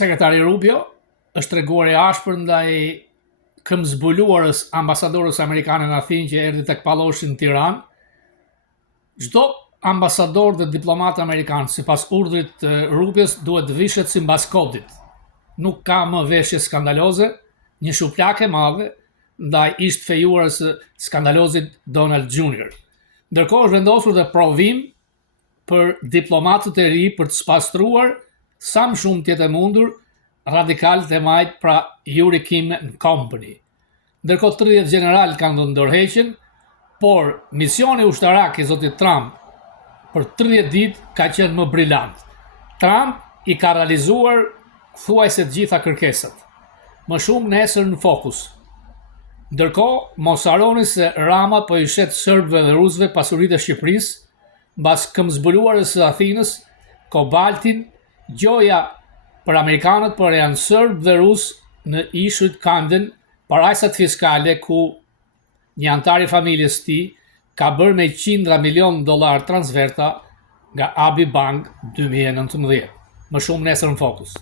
Sekretari Rubio është treguar i ashpër ndaj këmbëzbuluarës ambasadorës amerikane në Athinë që erdhi tek palloshi në Tiranë. Çdo ambasador dhe diplomat amerikan sipas urdhrit të Rubios duhet të vishet sipas kodit. Nuk ka më veshje skandaloze, një shuplak e madhe ndaj ish fejuarës së skandalozit Donald Jr. Ndërkohë është vendosur dhe provim për diplomatët e ri për të spastruar sa më shumë tjetë e mundur radikalët e majt pra Yuri Kim and Company. Ndërkohë 30 general kanë ndërheqen, por misioni ushtarak i zotit Trump për 30 ditë ka qenë më brillant. Trump i ka realizuar thuajse të gjitha kërkesat. Më shumë nesër në Fokus. Ndërkohë, mos harroni se Rama po i shet serbëve dhe rusëve pasuritë e Shqipërisë, mbas këmbëzbuluarës së Athinës, kobaltin, gjoja për amerikanët, por janë serbë dhe rusë në ishujt Camden, parajsat fiskale ku një antar i familjes së tij ka bërë me $100 milion transferta nga Abi Bank 2019. Më shumë nesër në Fokus.